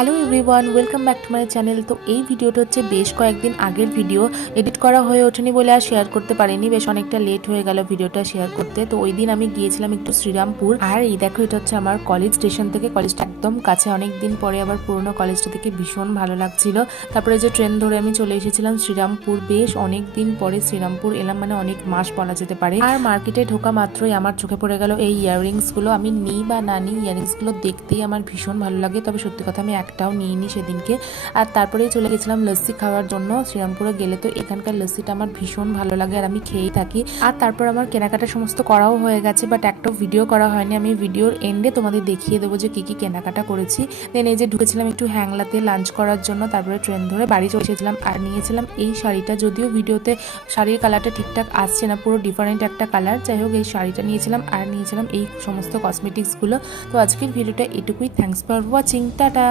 Hello everyone, welcome back to my channel. তো এই ভিডিওটা হচ্ছে বেশ কয়েকদিন আগের ভিডিও, এডিট করা হয়ে ওঠেনি বলে আর শেয়ার করতে পারিনি। বেশ অনেকটা লেট হয়ে গেল ভিডিওটা শেয়ার করতে। তো ওই দিন আমি গিয়েছিলাম একটু শ্রীরামপুর। আর এই দেখো, এটা হচ্ছে আমার কলেজ স্টেশন থেকে, কলেজটা একদম কাছে। অনেক দিন পরে আবার পুরোনো কলেজটা থেকে ভীষণ ভালো লাগছিল। তারপরে যে ট্রেন ধরে আমি চলে এসেছিলাম শ্রীরামপুর। বেশ অনেক দিন পরে শ্রীরামপুর এলাম, মানে অনেক মাস বলা যেতে পারে। আর মার্কেটে ঢোকা মাত্রই আমার চোখে পড়ে গেল এই ইয়াররিংস গুলো। আমি নিই বা না নিই, ইয়াররিংস গুলো দেখতেই আমার ভীষণ ভালো লাগে। তবে সত্যি কথা আমি একটাও নিইনি সেদিনকে। আর তারপরেই চলে গেছিলাম লস্যি খাওয়ার জন্য। শ্রীরামপুরে গেলে তো এখানকার লস্যিটা আমার ভীষণ ভালো লাগে আর আমি খেয়েই থাকি। আর তারপর আমার কেনাকাটা সমস্ত করাও হয়ে গেছে, বাট একটাও ভিডিও করা হয়নি। আমি ভিডিওর এন্ডে তোমাদের দেখিয়ে দেবো যে কি কি কেনাকাটা করেছি। দেন এই যে ঢুকেছিলাম একটু হ্যাংলাতে লাঞ্চ করার জন্য, তারপরে ট্রেন ধরে বাড়ি চলে এসেছিলাম। আর নিয়েছিলাম এই শাড়িটা, যদিও ভিডিওতে শাড়ির কালারটা ঠিকঠাক আসছে না, পুরো ডিফারেন্ট একটা কালার। যাই হোক, এই শাড়িটা নিয়েছিলাম আর নিয়েছিলাম এই সমস্ত কসমেটিক্সগুলো। তো আজকের ভিডিওটা এটুকুই। Thanks for watching, tata.